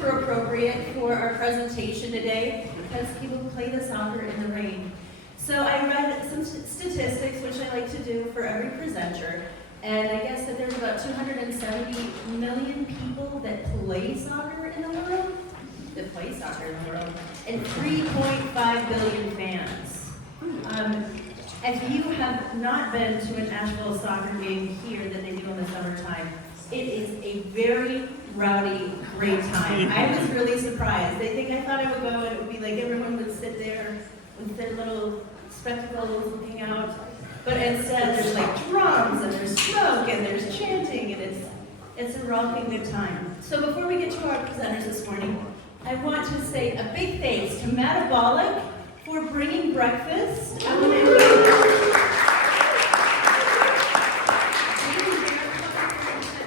super appropriate for our presentation today because people play the soccer in the rain. So I read some statistics, which I like to do for every presenter, and I guess that there's about 270 million people that play soccer in the world, and 3.5 billion fans. If you have not been to an Asheville soccer game here that they do in the summertime, it is a very rowdy, great time. I was really surprised. I thought I would go and it would be like everyone would sit there with their little spectacles looking out. But instead there's like drums and there's smoke and there's chanting and it's a rocking good time. So before we get to our presenters this morning, I want to say a big thanks to Metabolic for bringing breakfast. I want to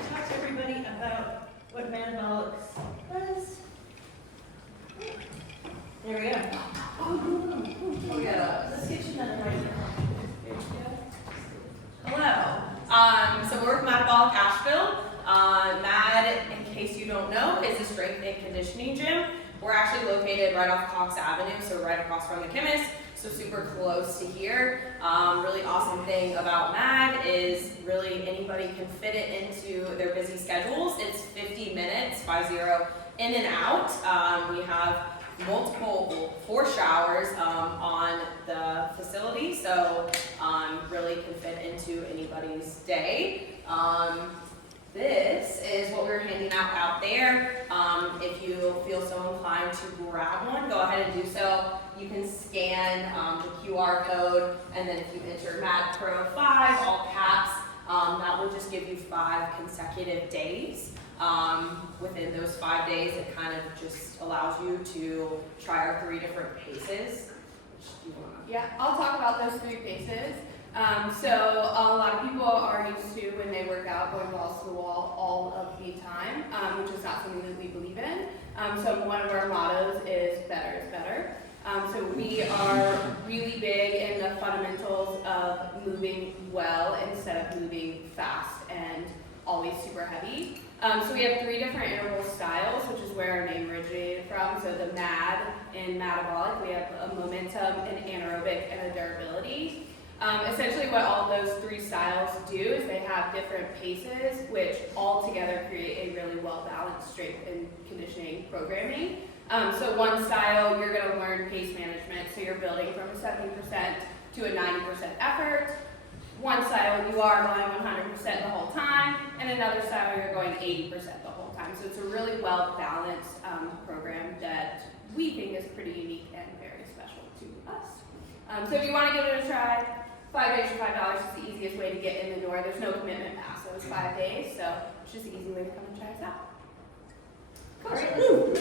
talk to everybody about what Metabolic does. There we go. Let's get you another mic. Hello. So we're with Metabolic Asheville. MAD, in case you don't know, is a strength and conditioning gym. We're actually located right off Cox Avenue, so right across from the chemist, so super close to here. Really awesome thing about MAD is really anybody can fit it into their busy schedules. It's 50 minutes, 50, in and out. We have multiple 4 showers on the facility, so really can fit into anybody's day. This is what we're handing out there. If you feel so inclined to grab one, go ahead and do so. You can scan the QR code, and then if you enter MAD Pro 5, all caps, that will just give you 5 consecutive days. Within those 5 days, it kind of just allows you to try our 3 different paces. Yeah, I'll talk about those 3 paces. So a lot of people are used to, when they work out, going balls to the wall all of the time, which is not something that we believe in. So one of our mottos is better is better. So we are really big in the fundamentals of moving well instead of moving fast and always super heavy. So we have 3 different interval styles, which is where our name originated from. So the MAD in Metabolic, we have a momentum, an anaerobic, and a durability. Essentially what all those 3 styles do is they have different paces, which all together create a really well-balanced strength and conditioning programming. So one style, you're going to learn pace management, so you're building from a 70% to a 90% effort. One style, you are going 100% the whole time, and another style, you're going 80% the whole time. So it's a really well-balanced program that we think is pretty unique and very special to us. So if you want to give it a try, 5 days for $5 is the easiest way to get in the door. There's no commitment pass, so it's 5 days, so it's just an easy way to come and try us out. Cool.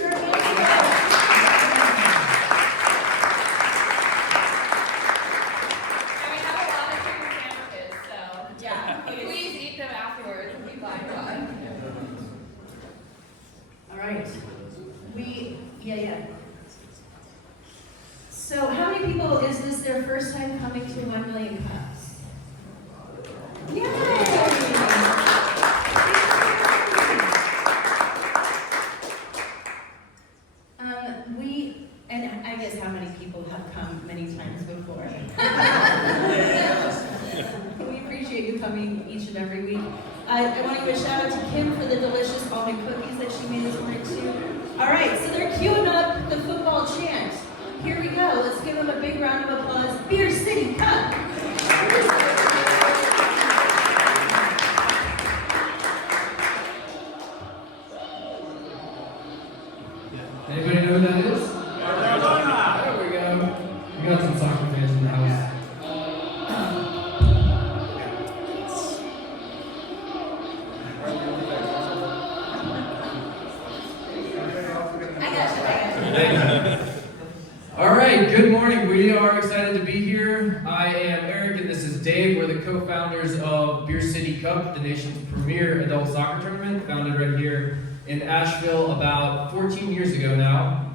All right, So how many people, is this their first time coming to 1 Million Cups? Yay! And I guess how many people have come many times before? We appreciate you coming each and every week. I want to give a shout out to Kim for the delicious almond cookies that she made this morning too. All right, so they're queuing up the football chant. Here we go. Let's give them a big round of applause. Beer City Cup. Anybody know who that is? There we go. We got some soccer fans in the house. All right, good morning. We are excited to be here. I am Eric and this is Dave. We're the co-founders of Beer City Cup, the nation's premier adult soccer tournament, founded right here in Asheville about 14 years ago now.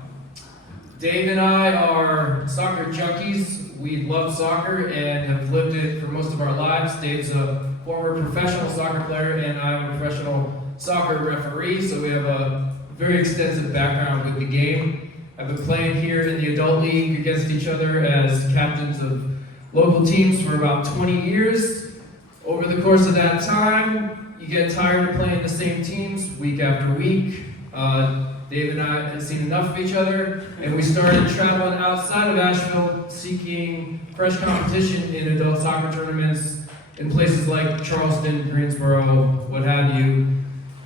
Dave and I are soccer junkies. We love soccer and have lived it for most of our lives. Dave's a former professional soccer player and I'm a professional soccer referee, so we have a very extensive background with the game. I've been playing here in the adult league against each other as captains of local teams for about 20 years. Over the course of that time, you get tired of playing the same teams week after week. Dave and I had seen enough of each other, and we started traveling outside of Asheville seeking fresh competition in adult soccer tournaments in places like Charleston, Greensboro, what have you.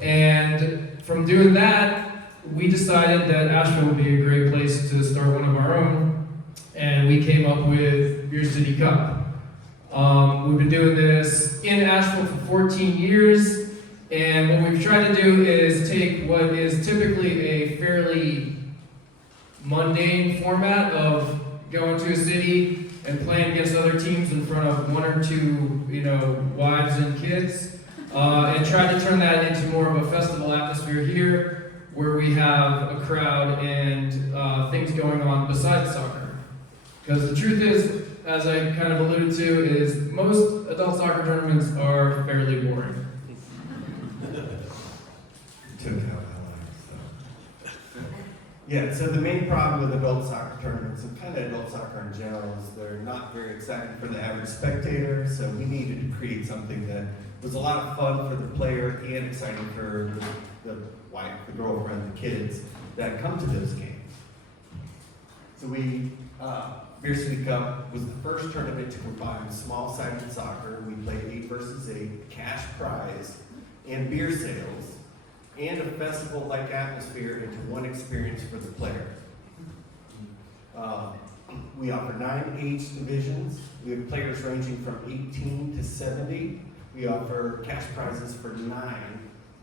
And from doing that, we decided that Asheville would be a great place to start one of our own, and we came up with Beer City Cup. We've been doing this in Asheville for 14 years, and what we've tried to do is take what is typically a fairly mundane format of going to a city and playing against other teams in front of one or two, wives and kids, and try to turn that into more of a festival atmosphere here, where we have a crowd and things going on besides soccer. Because the truth is, as I kind of alluded to, is most adult soccer tournaments are fairly boring. Yeah, so the main problem with adult soccer tournaments and kind of adult soccer in general is they're not very exciting for the average spectator, so we needed to create something that was a lot of fun for the player and exciting for the wife, the girlfriend, the kids that come to those games. So Beer City Cup was the first tournament to combine small-sided soccer. We played 8 versus 8, cash prize, and beer sales, and a festival-like atmosphere into one experience for the player. We offer 9 age divisions. We have players ranging from 18 to 70. We offer cash prizes for 9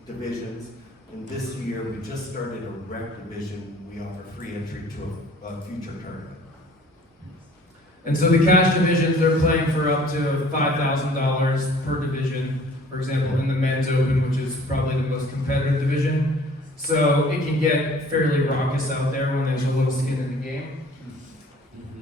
divisions. And this year, we just started a rec division. We offer free entry to a future tournament. And so the cash divisions, they're playing for up to $5,000 per division. For example, in the men's open, which is probably the most competitive division. So it can get fairly raucous out there when there's a little skin in the game.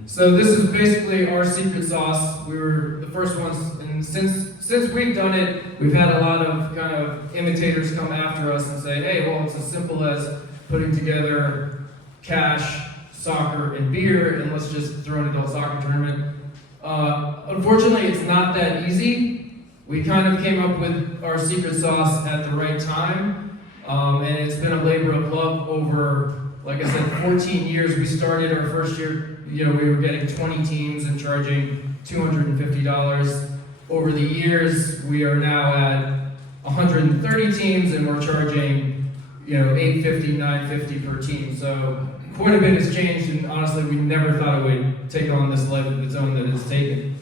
So this is basically our secret sauce. We were the first ones, and since we've done it, we've had a lot of kind of imitators come after us and say, hey, well, it's as simple as putting together cash, soccer, and beer, and let's just throw an adult soccer tournament. Unfortunately, it's not that easy. We kind of came up with our secret sauce at the right time, and it's been a labor of love over, like I said, 14 years. We started our first year, we were getting 20 teams and charging $250. Over the years, we are now at 130 teams, and we're charging, $850, $950 per team. So quite a bit has changed, and honestly, we never thought it would take on this life of its own that it's taken.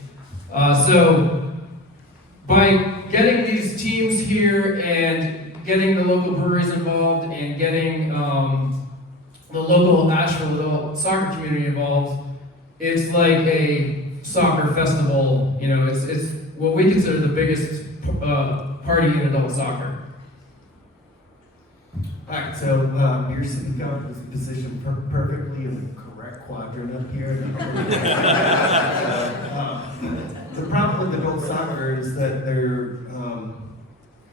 So by getting these teams here and getting the local breweries involved and getting the local Asheville adult soccer community involved, it's like a soccer festival. It's what we consider the biggest party in adult soccer. All right, so Beer City Cup is positioned perfectly in the correct quadrant up here. The problem with adult soccer is that they're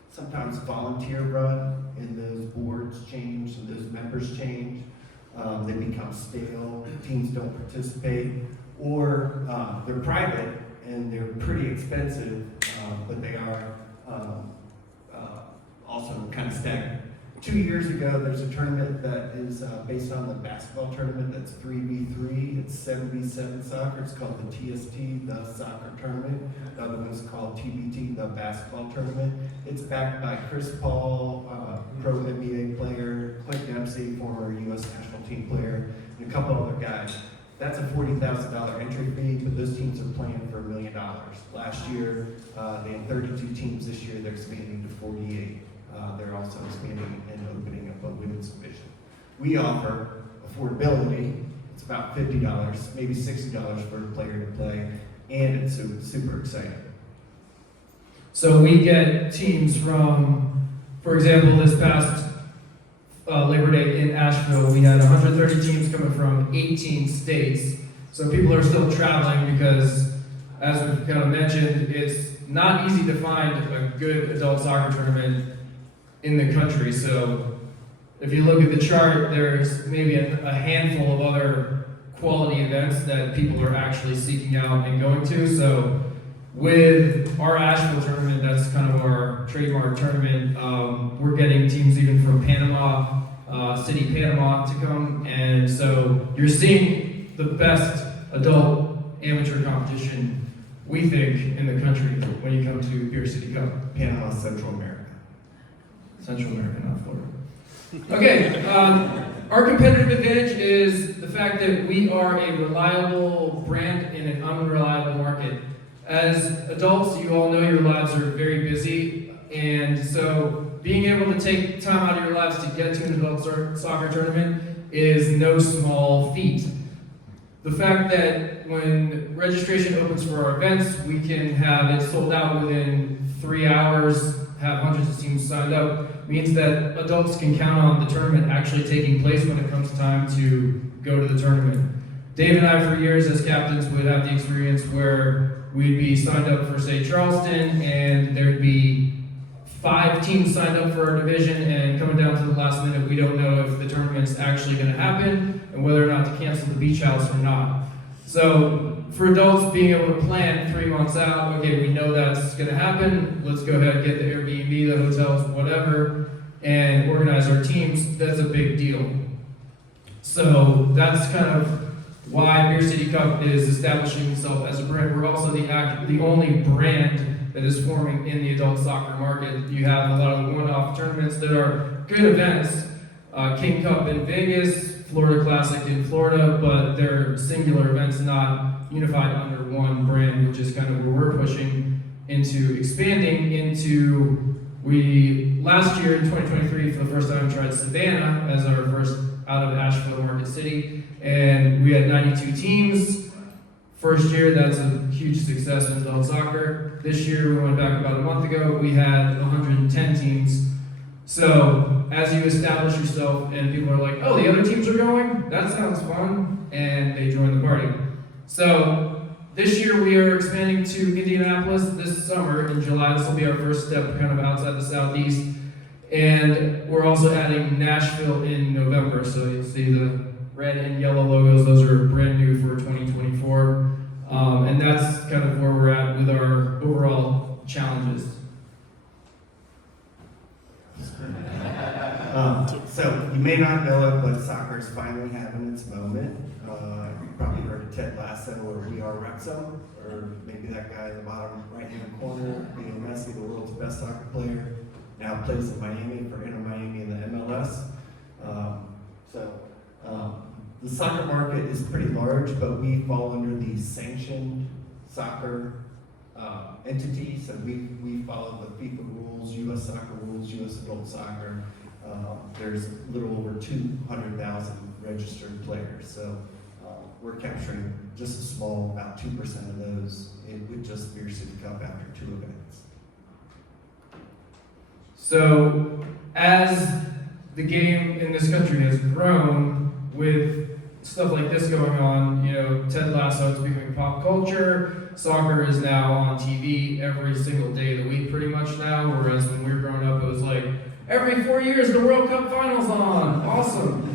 sometimes volunteer run, and those boards change and those members change. They become stale, teams don't participate, or they're private and they're pretty expensive, but they are also kind of stagnant. 2 years ago, there's a tournament that is based on the basketball tournament that's 3v3. It's 7v7 soccer. It's called the TST, the soccer tournament. The other one's called TBT, the basketball tournament. It's backed by Chris Paul, pro NBA player, Clint Dempsey, former U.S. national team player, and a couple other guys. That's a $40,000 entry fee, but those teams are playing for $1 million. Last year, they had 32 teams. This year, they're expanding to 48. They're also expanding and opening up a women's division. We offer affordability. It's about $50, maybe $60 for a player to play, and it's super exciting. So we get teams from, for example, this past Labor Day in Asheville, we had 130 teams coming from 18 states. So people are still traveling because, as we've kind of mentioned, it's not easy to find a good adult soccer tournament in the country. So if you look at the chart, there's maybe a handful of other quality events that people are actually seeking out and going to. So with our Asheville tournament, that's kind of our trademark tournament, we're getting teams even from Panama City, Panama to come. And so you're seeing the best adult amateur competition, we think, in the country when you come to Beer City Cup. Panama, Central America. Central America, not Florida. Okay, our competitive advantage is the fact that we are a reliable brand in an unreliable market. As adults, you all know your lives are very busy, and so being able to take time out of your lives to get to an adult soccer tournament is no small feat. The fact that when registration opens for our events, we can have it sold out within 3 hours, have hundreds of teams signed up, means that adults can count on the tournament actually taking place when it comes time to go to the tournament. Dave and I, for years as captains, would have the experience where we'd be signed up for, say, Charleston, and there'd be 5 teams signed up for our division, and coming down to the last minute, we don't know if the tournament's actually going to happen and whether or not to cancel the beach house or not. So for adults, being able to plan 3 months out, okay, we know that's going to happen, let's go ahead and get the Airbnb, the hotels, whatever, and organize our teams, that's a big deal. So that's kind of why Beer City Cup is establishing itself as a brand. We're also the only brand that is forming in the adult soccer market. You have a lot of one-off tournaments that are good events, King Cup in Vegas, Florida Classic in Florida, but they're singular events, not unified under one brand, which is kind of where we're pushing into expanding into. We, last year in 2023, for the first time, tried Savannah as our first out of Asheville Market City, and we had 92 teams. First year, that's a huge success in adult soccer. This year, we went back about a month ago, we had 110 teams. So, as you establish yourself and people are like, oh, the other teams are going? That sounds fun, and they join the party. So, this year we are expanding to Indianapolis this summer. In July, this will be our first step kind of outside the Southeast. And we're also adding Nashville in November. So you'll see the red and yellow logos. Those are brand new for 2024. And that's kind of where we're at with our overall challenges. So you may not know it, but soccer is finally having its moment. You probably heard of Ted Lasso or We Are Wrexham, or maybe that guy in the bottom right-hand corner, Leo Messi, the world's best soccer player, now plays in Miami for Inter Miami in the MLS. The soccer market is pretty large, but we fall under the sanctioned soccer entity. So we follow the FIFA rules, U.S. soccer rules, U.S. adult soccer. There's a little over 200,000 registered players. So we're capturing just a small, about 2% of those with just Beer City Cup after 2 events. So as the game in this country has grown with stuff like this going on, you know, Ted Lasso is becoming pop culture. Soccer is now on TV every single day of the week pretty much now, whereas when we were growing up it was like, every 4 years the World Cup final's on, awesome.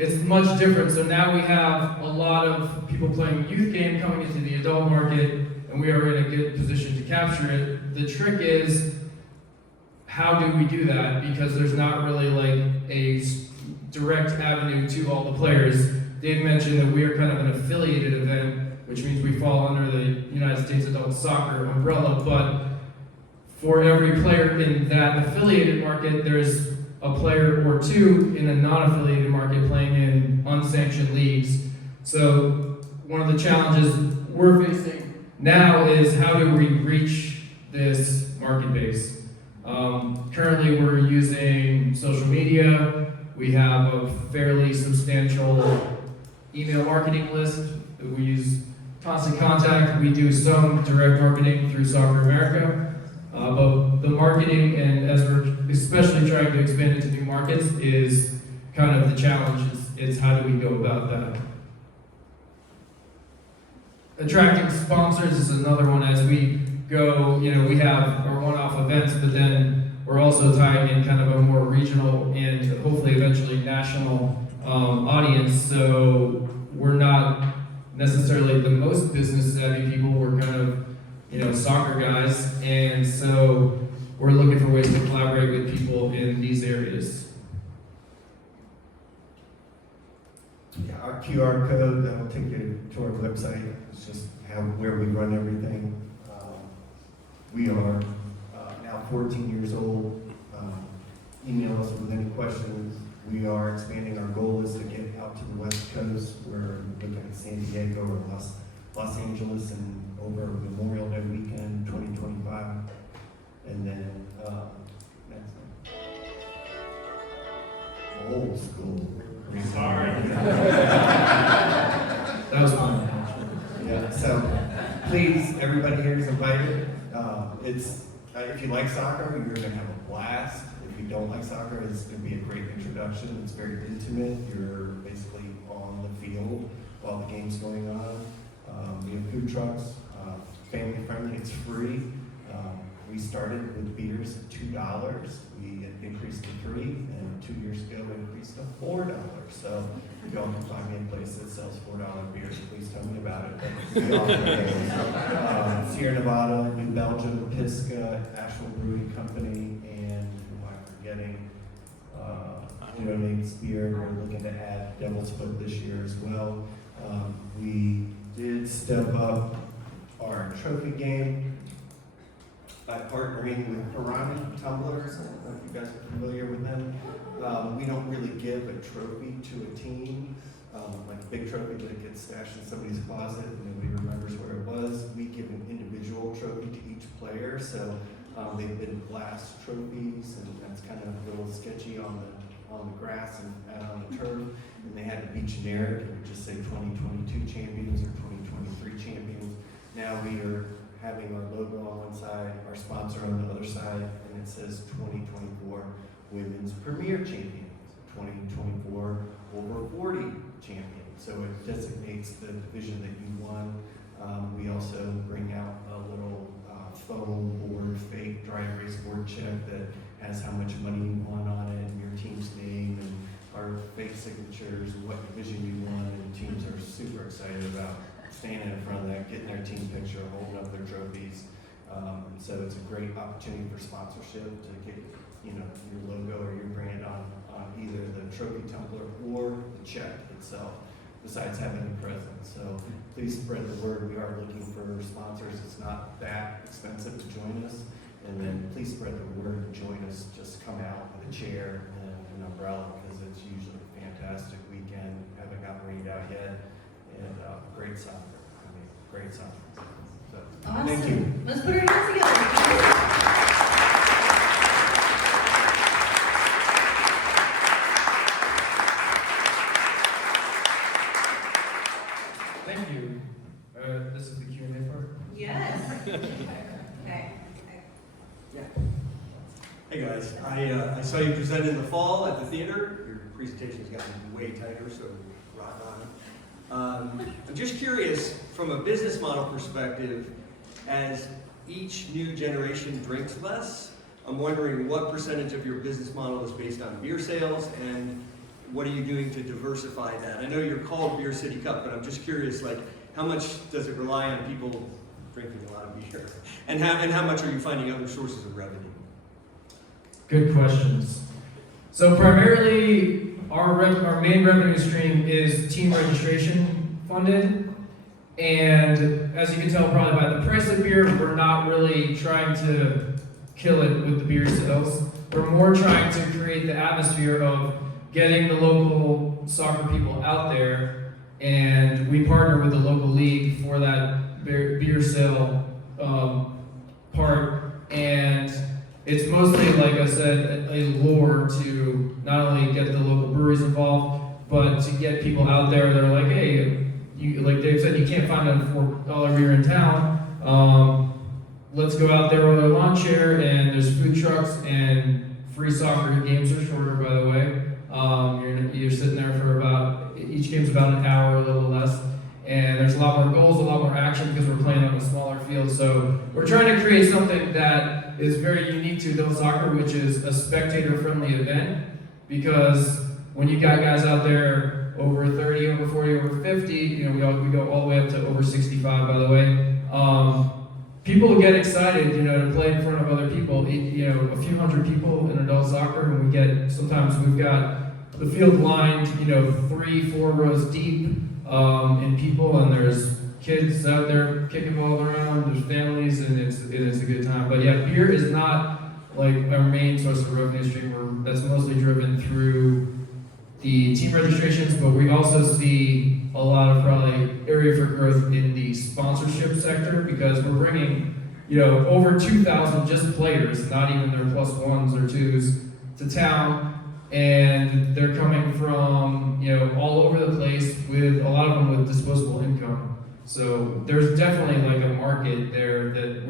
It's much different, so now we have a lot of people playing youth game coming into the adult market, and we are in a good position to capture it. The trick is, how do we do that? Because there's not really like a direct avenue to all the players. Dave mentioned that we are kind of an affiliated event, which means we fall under the United States Adult Soccer umbrella, but for every player in that affiliated market, there's a player or 2 in a non-affiliated market playing in unsanctioned leagues. So one of the challenges we're facing now is how do we reach this market base? Currently we're using social media. We have a fairly substantial email marketing list that we use constant contact. We do some direct marketing through Soccer America. But the marketing, and as we're especially trying to expand into new markets, is kind of the challenge. It's how do we go about that? Attracting sponsors is another one. As we go, you know, we have our one-off events, but then we're also tying in kind of a more regional and hopefully eventually national audience. So we're not necessarily the most business savvy people. We're kind of, soccer guys, and so we're looking for ways to collaborate with people in these areas. Yeah, our QR code that will take you to our website. It's just where we run everything. We are now 14 years old. Email us with any questions. We are expanding. Our goal is to get out to the West Coast. We're looking at San Diego or Los Angeles and over Memorial Day weekend 2025. And then next one. Old school. Sorry. That was fun. Yeah, so please, everybody here is invited. If you like soccer, you're going to have a blast. If you don't like soccer, it's going to be a great introduction. It's very intimate. You're basically on the field while the game's going on. We have food trucks, family friendly, it's free. We started with beers at $2. We increased to $3, and 2 years ago we increased to $4. So if y'all can find me a place that sells $4 beers, please tell me about it. But we offer those. Sierra Nevada, New Belgium, Pisgah, Asheville Brewing Company, and who am I forgetting? Donates beer. We're looking to add Devil's Foot this year as well. We did step up our trophy game by partnering with Piranha Tumblers. I don't know if you guys are familiar with them. We don't really give a trophy to a team, like a big trophy that gets stashed in somebody's closet and nobody remembers where it was. We give an individual trophy to each player. So they've been glass trophies, and that's kind of a little sketchy on the grass and on the turf. And they had to be generic. It would just say 2022 champions or 2023 champions. Now we are having our logo on one side, our sponsor on the other side, and it says 2024 Women's Premier Champions, 2024 Over 40 Champions. So it designates the division that you won. We also bring out a little foam board, fake dry erase board check that has how much money you won on it, and your team's name, and our fake signatures, what division you won, and teams are super excited about standing in front of that, getting their team picture, holding up their trophies. So it's a great opportunity for sponsorship to get your logo or your brand on either the trophy tumbler or the check itself, besides having a present. So please spread the word. We are looking for sponsors. It's not that expensive to join us. And then please spread the word and join us. Just come out with a chair and an umbrella, because it's usually a fantastic weekend. Haven't gotten rained out yet. And great soccer. Great soccer. So, Awesome. Thank you. Let's put our hands together. Thank you. This is the Q&A part. Yes. Okay. Hey guys, I saw you present in the fall at the theater. Your presentation's gotten way tighter, so rock on. I'm just curious, from a business model perspective, as each new generation drinks less, I'm wondering what percentage of your business model is based on beer sales, and what are you doing to diversify that? I know you're called Beer City Cup, but I'm just curious, like, how much does it rely on people drinking a lot of beer? And how much are you finding other sources of revenue? Good questions. So primarily, our main revenue stream is team registration funded. And as you can tell probably by the price of beer, we're not really trying to kill it with the beer sales. We're more trying to create the atmosphere of getting the local soccer people out there, and we partner with the local league for that beer sale part. And it's mostly, like I said, a lure to not only get the local breweries involved, but to get people out there that are like, hey, like Dave said, you can't find a $4 beer in town. Let's go out there with our lawn chair, and there's food trucks and free soccer. Games are shorter, by the way. You're sitting there for each game's about an hour, a little less. And there's a lot more goals, a lot more action, because we're playing on a smaller field. So we're trying to create something that is very unique to to adult soccer, which is a spectator-friendly event, because when you got guys out there over 30, over 40, over 50, you know, we go all the way up to over 65, by the way. People get excited, you know, to play in front of other people. You know, a few hundred people in adult soccer, and sometimes we've got the field lined, you know, 3-4 rows deep in people, and there's kids out there kicking balls around, there's families, and it is a good time. But yeah, beer is not like our main source of revenue stream. That's mostly driven through the team registrations, but we also see a lot of probably area for growth in the sponsorship sector, because we're bringing, you know, over 2,000 just players, not even their plus ones or twos, to town, and they're coming from, you know, all over the place, with a lot of them with disposable income. So there's definitely like a market there that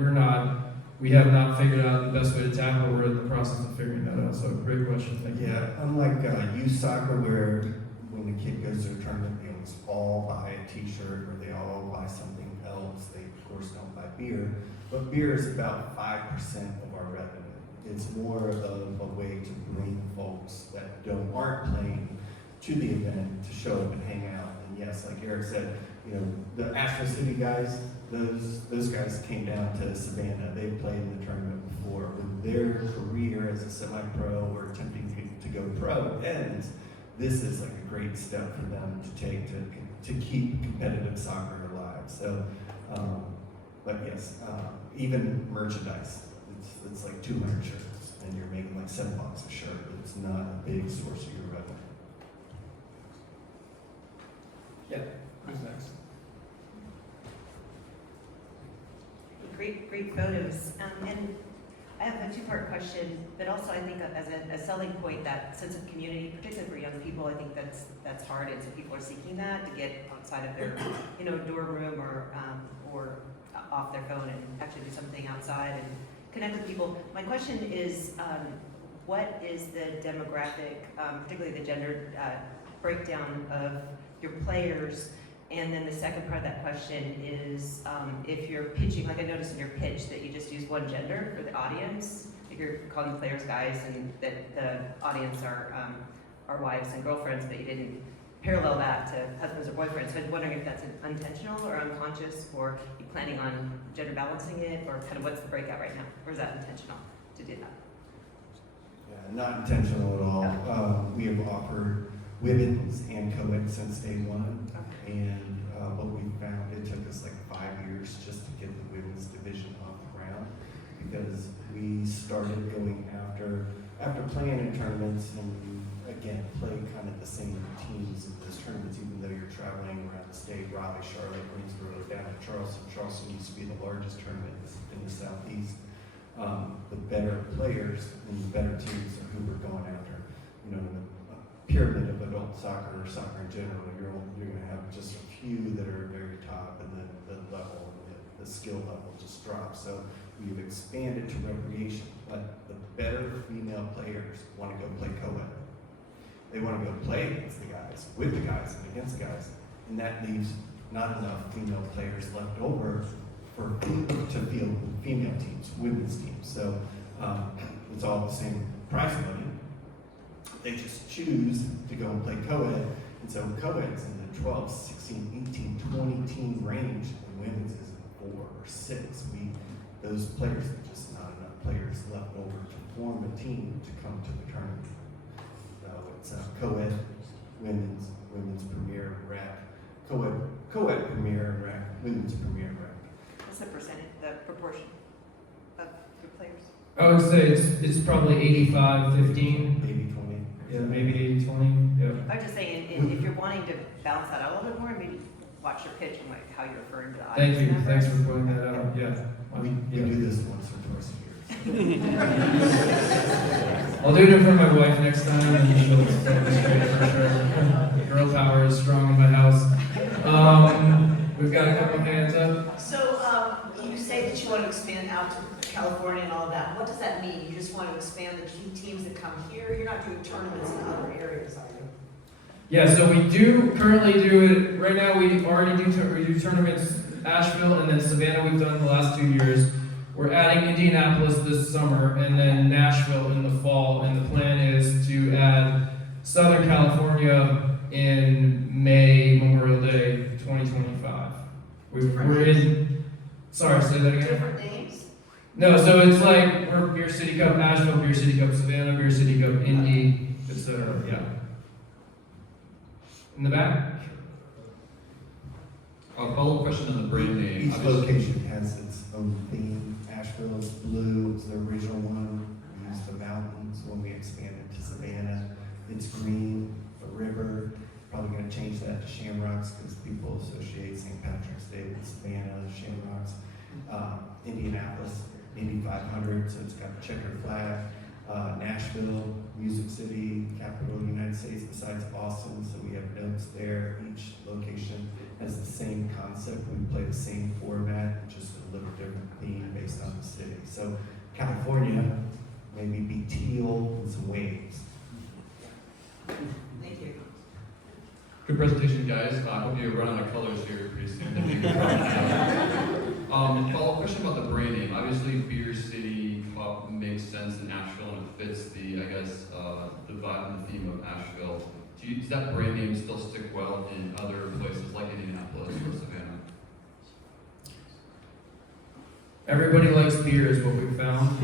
we have not figured out the best way to tackle. We're in the process of figuring that out. So great question, thank you. Yeah, unlike youth soccer, where when the kid goes to a tournament, they almost all buy a t-shirt, or they all buy something else. They of course don't buy beer, but beer is about 5% of our revenue. It's more of a way to bring folks that aren't playing to the event to show up and hang out. And yes, like Eric said, you know, the Asheville City guys, those guys came down to Savannah. They've played in the tournament before. When their career as a semi-pro or attempting to go pro ends, this is like a great step for them to take to keep competitive soccer alive. So, but yes, even merchandise, it's like 200 shirts, and you're making like $7 a shirt. It's not a big source of your revenue. Yeah, who's next? Great photos. And I have a two-part question, but also I think as a selling point, that sense of community, particularly for young people, I think that's hard, and so people are seeking that to get outside of their, you know, dorm room or off their phone and actually do something outside and connect with people. My question is, what is the demographic, particularly the gender breakdown of your players? And then the second part of that question is, if you're pitching, like I noticed in your pitch that you just use one gender for the audience, if you're calling the players guys and that the audience are wives and girlfriends, but you didn't parallel that to husbands or boyfriends. So I'm wondering if that's intentional or unconscious, or you planning on gender balancing it, or kind of what's the breakout right now? Or is that intentional to do that? Yeah, not intentional at all. We have offered women's and co-ed since day one. And what we found, it took us like 5 years just to get the women's division off the ground, because we started going after playing in tournaments, and again, play kind of the same teams in those tournaments, even though you're traveling around the state, Raleigh, Charlotte, Greensboro, down to Charleston. Charleston used to be the largest tournament in the Southeast. The better players and the better teams are who we're going after. You know, pyramid of adult soccer or soccer in general, you're going to have just a few that are very top, and then the level, the skill level just drops. So we've expanded to recreation, but the better female players want to go play co-ed. They want to go play against the guys, with the guys, and against guys, and that leaves not enough female players left over to field female teams, women's teams. So it's all the same prize money. They just choose to go and play co-ed, and so co-ed's in the 12, 16, 18, 20 team range, and women's is 4 or 6. Those players, are just not enough players left over to form a team to come to the tournament. So it's co-ed, women's premier rec, co-ed premier rec, women's premier rec. What's the percentage, the proportion of your players? I would say it's probably 85-15. Maybe 20. Yeah, maybe 80-20. Yeah. I was just saying, if you're wanting to balance that out a little bit more, maybe watch your pitch and like how you're referring to the Thank audience. you. members. Thanks for pointing that out. Yeah. We do this once or twice a year. I'll do it in front of my wife next time, and she'll set me straight for sure. Girl power is strong in my house. We've got a couple hands up. So you say that you want to expand out to California and all of that. What does that mean? You just want to expand the teams that come here? You're not doing tournaments in other areas, are you? Yeah, so we do currently do it. Right now, we already do tournaments, Asheville and then Savannah. We've done the last 2 years. We're adding Indianapolis this summer and then Nashville in the fall, and the plan is to add Southern California in May, Memorial Day 2025. We're in, sorry, say that again? Different names? No, so it's like we're Beer City Cup Asheville, Beer City Cup Savannah, Beer City Cup Indy, etc. Yeah. In the back? A follow-up question on the brand name. Each location has its own theme. Asheville is blue, it's the original one. We use the mountains when we expanded to Savannah. It's green, the river. Probably gonna change that to shamrocks because people associate St. Patrick's Day with Savannah, shamrocks. Indianapolis, Indy 500, so it's got a checkered flag. Nashville, Music City, capital of the United States, besides Austin, so we have notes there. Each location has the same concept. We play the same format, just a little different theme based on the city. So California, maybe be teal and some waves. Thank you. Good presentation, guys. I hope you run out of colors here pretty soon. Follow-up question about the brand name. Obviously, Beer City Cup makes sense in Asheville and it fits the, the vibe and the theme of Asheville. Does that brand name still stick well in other places like Indianapolis or Savannah? Everybody likes beer is what we found.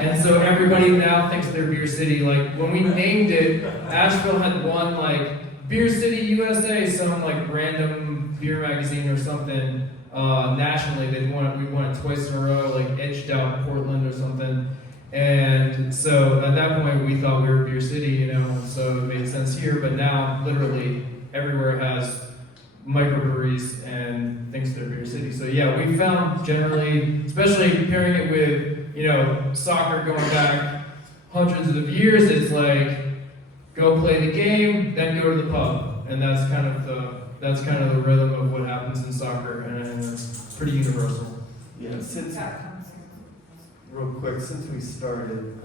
And so everybody now thinks they're Beer City. Like when we named it, Asheville had won like Beer City USA, some like random beer magazine or something. Nationally, we won it twice in a row, like edged out Portland or something. And so at that point we thought we were Beer City, you know, so it made sense here, but now literally everywhere has microbreweries and thinks they're Beer City. So yeah, we found generally, especially pairing it with, you know, soccer going back hundreds of years, it's like go play the game, then go to the pub. And that's kind of the rhythm of what happens in soccer, and it's pretty universal. Yeah, real quick, since we started,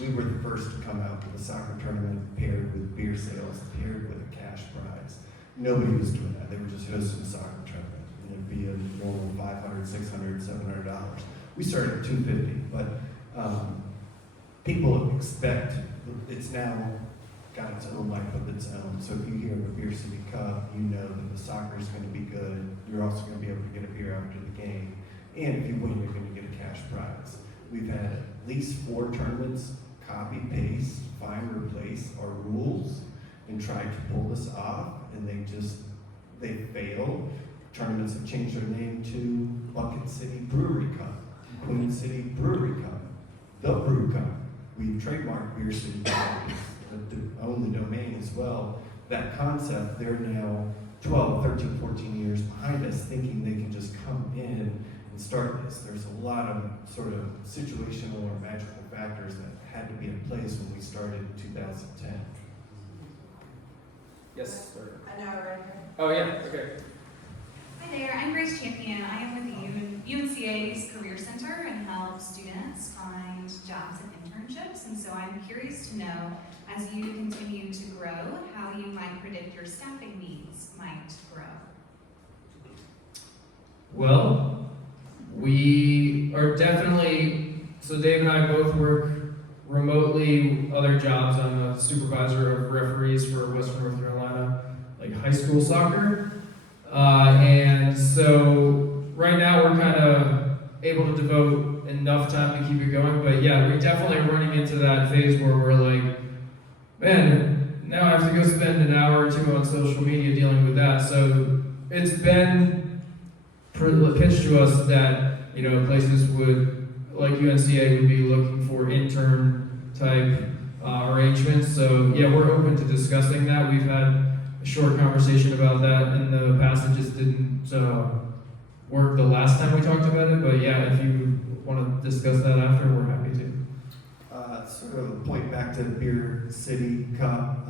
we were the first to come out with a soccer tournament paired with beer sales, paired with a cash prize. Nobody was doing that. They were just hosting a soccer tournament. And it'd be a normal $500, $600, $700. We started at $250, but people expect, it's now got its own life of its own. So if you hear of a Beer City Cup, you know that the soccer is going to be good. You're also going to be able to get a beer after the game. And if you win, you're going to get a cash prize. We've had at least 4 tournaments copy, paste, find, replace our rules and tried to pull this off, and they failed. Tournaments have changed their name to Bucket City Brewery Cup, Queen City Brewery Cup, the Brew Cup. We've trademarked Beer City Cup, own the domain as well. That concept, they're now 12, 13, 14 years behind us, thinking they can just come in and start this. There's a lot of sort of situational or magical factors that had to be in place when we started in 2010. Yes, sir. I know, right here. Oh yeah, okay. Hi there, I'm Grace Champion. I am with the UNCA's Career Center and help students find jobs and internships. And so I'm curious to know, as you continue to grow, how you might predict your staffing needs might grow. Well, we are definitely, so Dave and I both work remotely, other jobs. I'm a supervisor of referees for Western North Carolina, like high school soccer. And so right now we're kind of able to devote enough time to keep it going. But yeah, we're definitely running into that phase where we're like, man, now I have to go spend an hour or 2 on social media dealing with that. So it's been pitched to us that, you know, places would, like UNCA would be looking for intern type arrangements. So yeah, we're open to discussing that. We've had a short conversation about that in the past. It just didn't work the last time we talked about it. But yeah, if you want to discuss that after, we're happy to. Sort of a point back to Beer City Cup.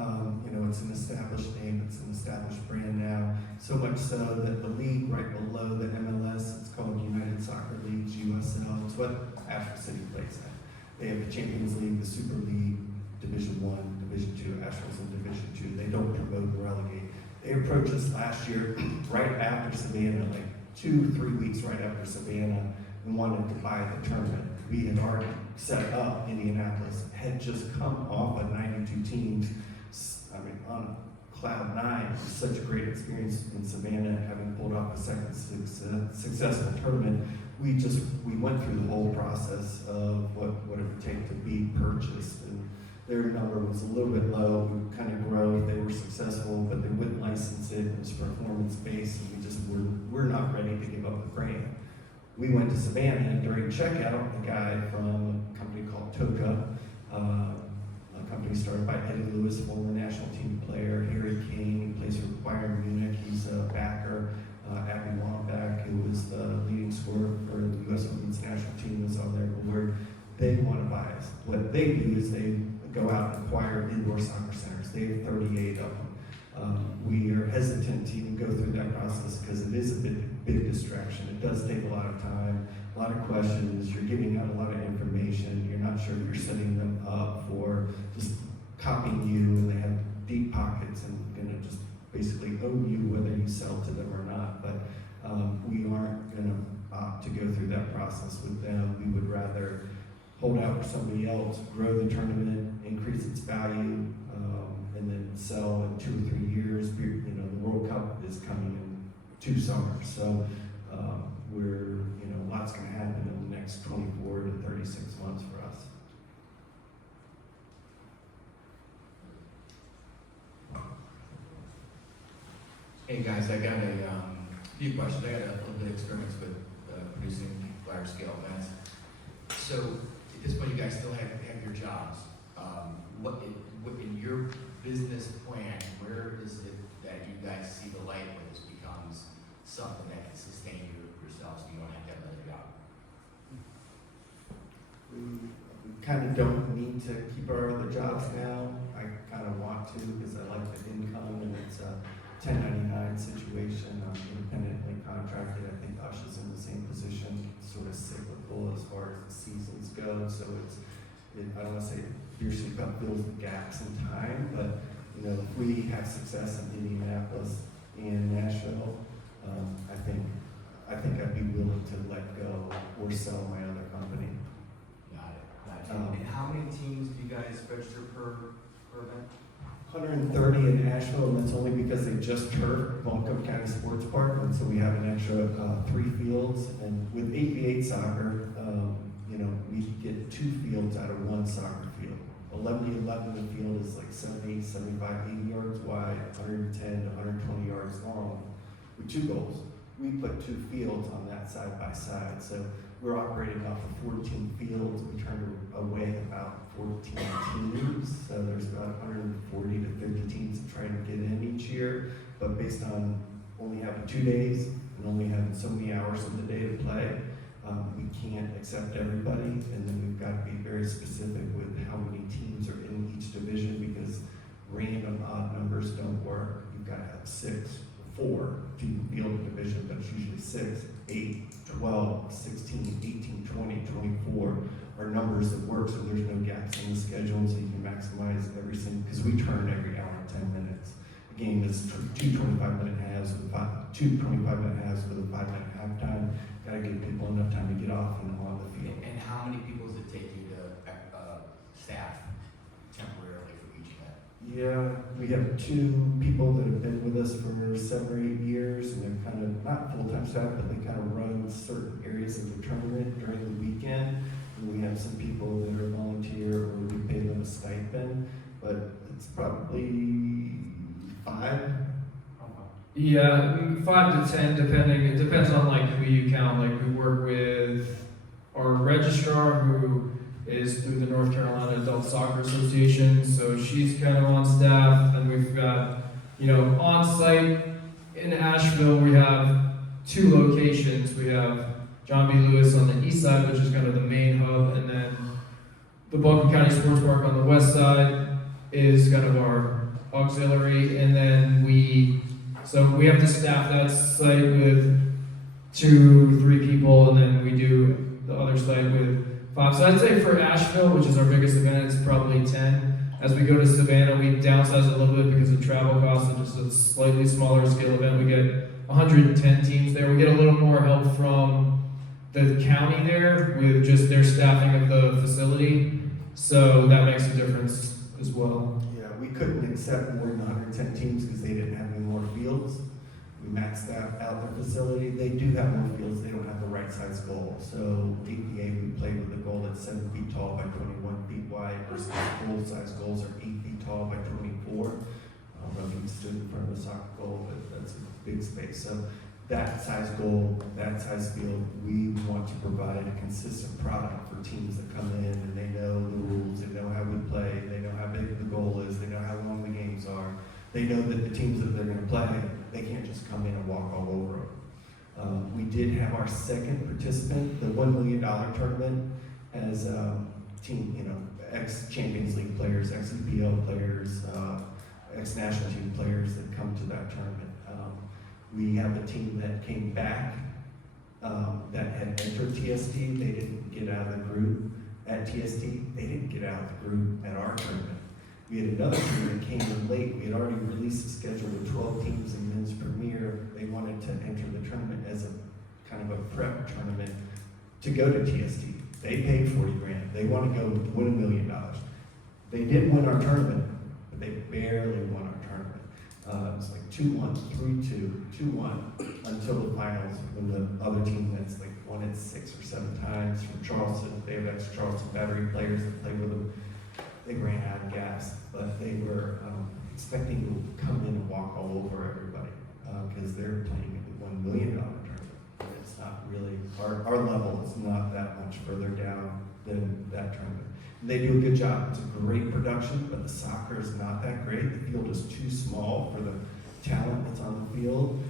It's an established name, it's an established brand now. So much so that the league right below the MLS, it's called United Soccer Leagues, USL. It's what Asheville City plays at. They have the Champions League, the Super League, Division 1, Division 2. Asheville's in Division 2. They don't promote and relegate. They approached us last year, right after Savannah, like 2-3 weeks right after Savannah and wanted to buy the tournament. We had already set up. Indianapolis had just come off of 92 teams. I mean, on cloud 9, it was such a great experience in Savannah, having pulled off a second successful tournament. We went through the whole process of what it would take to be purchased, and their number was a little bit low. We kind of grow. They were successful, but they wouldn't license it. It was performance-based, and we're not ready to give up the brand. We went to Savannah, and during checkout, a guy from a company called Toka, a company started by Eddie Lewis, former national team player, Harry Kane, he plays for Bayern Munich, he's a backer, Abby Wambach, who was the leading scorer for the U.S. Women's National Team, was on their board. They want to buy us. What they do is they go out and acquire indoor soccer centers. They have 38 of them. We are hesitant to even go through that process because it is a big distraction. It does take a lot of time, a lot of questions. You're giving out a lot of information. You're not sure if you're setting them up for just copying you, and they have deep pockets and going to just basically own you whether you sell to them or not. But we aren't going to opt to go through that process with them. We would rather hold out for somebody else, grow the tournament, increase its value, and then sell in 2 or 3 years. You know, the World Cup is coming in 2 summers, so lots going to happen in the next 24 to 36 months for us. Hey guys, I got a few questions. I got a little bit of experience with producing large scale events. So at this point, you guys still have your jobs. What in your business plan, where is it that you guys see the light where this becomes something that can sustain yourselves so you don't have to have another job? We kind of don't need to keep our other jobs now. I kind of want to because I like the income, and it's a 1099 situation. I'm independently contracted. I think Usher's in the same position, sort of cyclical as far as the seasons go. So I don't want to say Beer City Cup fills the gaps in time, but if we have success in Indianapolis and Nashville, I think I'd be willing to let go or sell my other company. Got it. And how many teams do you guys register per event? 130 in Asheville, and that's only because they just turfed Buncombe County Sports Park, and so we have an extra 3 fields. And with 8v8 soccer, we get 2 fields out of 1 soccer field. 11v11 field is like 70, 75, 80 yards wide, 110 to 120 yards long, with 2 goals. We put 2 fields on that side by side, so we're operating off of 14 fields. We turn away about 14 teams, so there's about 140 to 50 teams that try to get in each year, but based on only having 2 days and only having so many hours in the day to play, we can't accept everybody, and then we've got to be very specific with how many teams are in each division, because random odd numbers don't work. You've got to have 6, 4 to field a division, but it's usually 6, 8, 12, 16, 18, 20, 24 are numbers that work, so there's no gaps in the schedule, so you can maximize every single, because we turn every hour and 10 minutes. The game is 2 25-minute halves with 2 25-minute halves with a 5-minute halftime. Got to give people enough time to get off and on the field. And how many people does it take you to staff temporarily for each event? Yeah, we have 2 people that have been with us for 7 or 8 years, and they're kind of not full-time staff, but they kind of run certain areas of the tournament during the weekend. And we have some people that are volunteer, or we pay them a stipend, but it's probably 5. Yeah, 5 to 10, depending. It depends on who you count. We work with our registrar, who is through the North Carolina Adult Soccer Association, so she's kind of on staff. And we've got, on site in Asheville, we have 2 locations. We have John B. Lewis on the east side, which is kind of the main hub, and then the Buncombe County Sports Park on the west side is kind of our auxiliary, and then we have to staff that site with 2-3 people, and then we do the other site with 5. So I'd say for Asheville, which is our biggest event, it's probably 10. As we go to Savannah, we downsize a little bit because of travel costs, and just a slightly smaller scale event. We get 110 teams there. We get a little more help from the county there with just their staffing of the facility, so that makes a difference as well. Yeah, we couldn't accept more than 110 teams because they didn't have any more fields. We maxed out their facility. They do have more fields, they don't have the right size goal. So APA, we played with a goal that's 7 feet tall by 21 feet wide versus full size goals are 8 feet tall by 24. I don't know if you stood in front of a soccer goal, but that's a big space. So that size goal, that size field, we want to provide a consistent product for teams that come in and they know the rules, they know how we play, they know how big the goal is, they know how long the games are. They know that the teams that they're going to play, they can't just come in and walk all over them. We did have our second participant, the $1 million tournament, as team, ex-Champions League players, ex-EPL players, ex-national team players that come to that tournament. We have a team that came back that had entered TST. They didn't get out of the group at TST. They didn't get out of the group at our tournament. We had another team that came in late. We had already released a schedule with 12 teams in men's premier. They wanted to enter the tournament as a kind of a prep tournament to go to TST. They paid 40 grand. They want to go win $1 million. They didn't win our tournament, but they barely won our tournament. It was like 2-1, 3-2, 2-1 until the finals when the other team that's like won it 6 or 7 times from Charleston. They have ex-Charleston battery players that play with them. They ran out of gas, but they were expecting to come in and walk all over everybody because they're playing at the $1 million tournament. And it's not really, our level is not that much further down than that tournament. They do a good job. It's a great production, but the soccer is not that great. The field is too small for the talent that's on the field.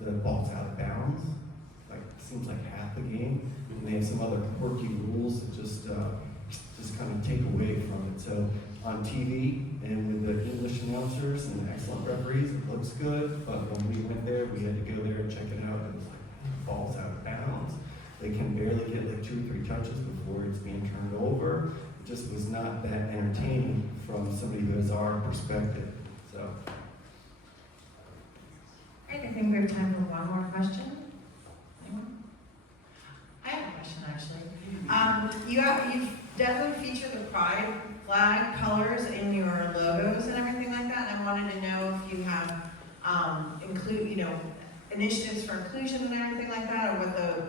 The ball's out of bounds. Seems like half the game. And they have some other quirky rules that just kind of take away from it. So on TV and with the English announcers and excellent referees, it looks good. But when we went there, we had to go there and check it out. It was like ball's out of bounds. They can barely get like 2 or 3 touches before it's being turned over. It just was not that entertaining from somebody who has our perspective. So. I think we have time for one more question. Anyone? I have a question actually. You've definitely featured the pride flag colors in your logos and everything like that. And I wanted to know if you have initiatives for inclusion and everything like that, or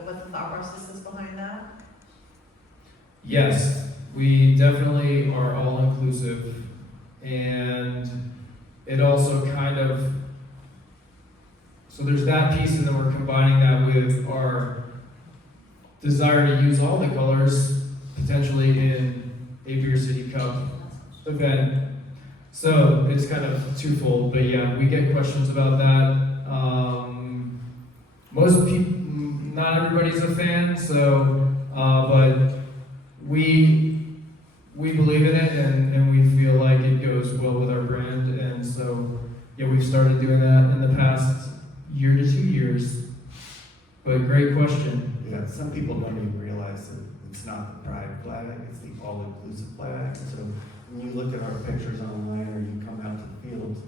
what the thought process is behind that? Yes, we definitely are all inclusive, and it also kind of, so there's that piece, and then we're combining that with our desire to use all the colors potentially in a Beer City Cup event. So it's kind of twofold, but yeah, we get questions about that. Most people, not everybody's a fan, so, but we believe in it, and we feel like it goes well with our brand, and so, yeah, we've started doing that in the past year to 2 years. But great question. Yeah, some people don't even realize that it's not the pride flag, it's the all-inclusive flag. So when you look at our pictures online or you come out to the fields,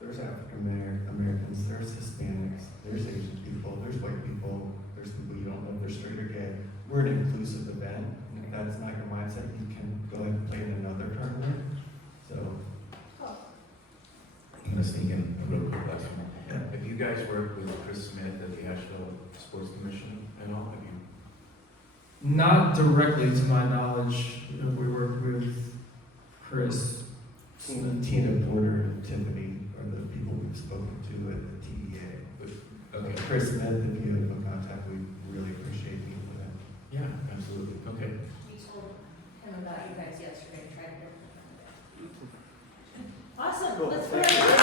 there's African Americans, there's Hispanics, there's Asian people, there's white people, there's people you don't know if they're straight or gay. We're an inclusive event, and if that's not your mindset, you can go ahead and play in another tournament. So. I'm going to sneak in a real quick question. Have you guys worked with Chris Smith at the Asheville Sports Commission at all? Have you? Not directly to my knowledge. We work with Chris. Tina Porter and Tiffany are the people we've spoken to at the TDA. But Okay. Chris Smith, if you have a contact, we really appreciate you for that. Yeah, absolutely. Okay. We told him about you guys yesterday, tried to get him. Awesome, Cool. let's Thank hear you. it.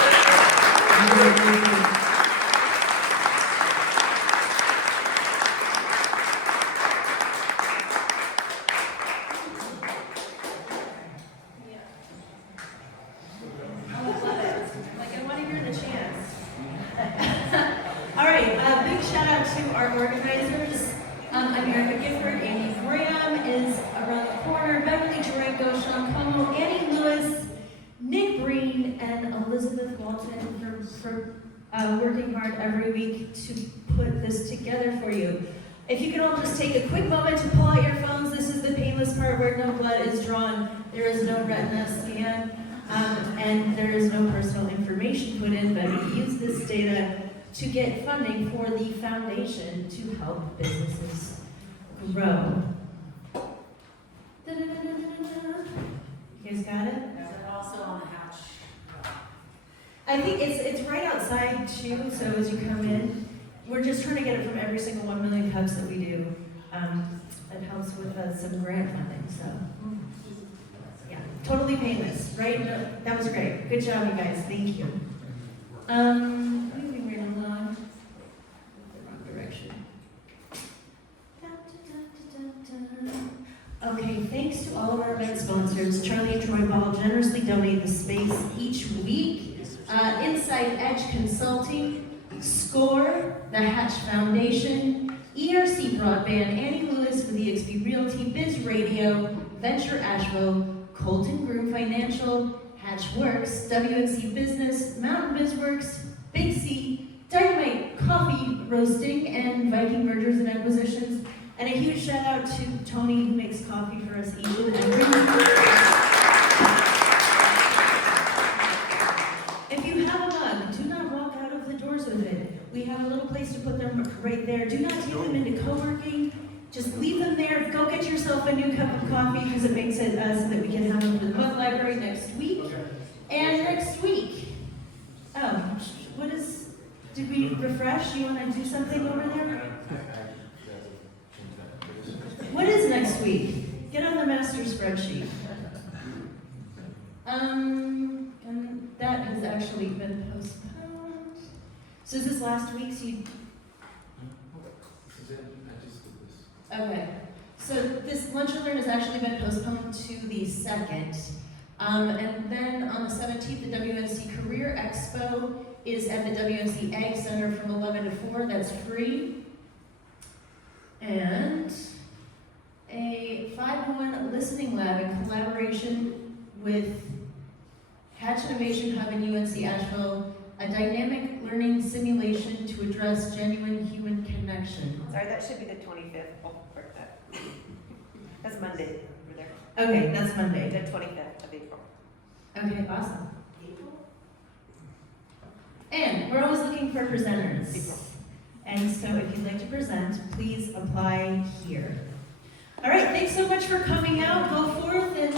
I love it. Like, I want to hear the chants. All right, big shout out to our organizers. I'm Erica Gifford, Amy Graham is around the corner, Beverly Durango, Sean Como, Annie Lewis, Nick Breen, and Elizabeth Walton for working hard every week to put this together for you. If you can all just take a quick moment to pull out your phones, this is the painless part where no blood is drawn, there is no retina scan, and there is no personal information put in, but we use this data to get funding for the foundation to help businesses grow. Da-da-da-da-da-da. You guys got it? Is it also on the hatch? I think it's right outside too, so as you come in, we're just trying to get it from every single 1 million cups that we do. It helps with some grant funding, so. Yeah, totally painless, right? No, that was great. Good job, you guys. Thank you. Moving right along. The wrong direction. Okay, thanks to all of our event sponsors. Charlie and Troy Ball generously donate the space each week. Inside Edge Consulting, SCORE, the Hatch Foundation, ERC Broadband, Annie Lewis with eXp Realty, Biz Radio, Venture Asheville, Colton Groom Financial, Hatch Works, WNC Business, Mountain BizWorks, Big C, Dynamite Coffee Roasting, and Viking Mergers and Acquisitions. And a huge shout out to Tony who makes coffee for us each and every week. If you have a mug, do not walk out of the doors with it. We have a little place to put them right there. Do not take them into co-working. Just leave them there. Go get yourself a new cup of coffee because it makes it so that we can have them for the mug library next week. And next week, did we refresh? You want to do something over there? What is next week? Get on the master spreadsheet. And that has actually been postponed. So is this last week's? Okay. So this lunch and learn has actually been postponed to the 2nd. And then on the 17th, the WNC Career Expo is at the WNC Ag Center from 11 to 4. That's free. And a 5-1 listening lab in collaboration with Hatch Innovation Hub in UNC Asheville, a dynamic learning simulation to address genuine human connection. Sorry, that should be the 25th. Oh, correct that. That's Monday over there. Okay, that's Monday. The 25th of April. Okay, awesome. And we're always looking for presenters. And so if you'd like to present, please apply here. All right, thanks so much for coming out. Go forth and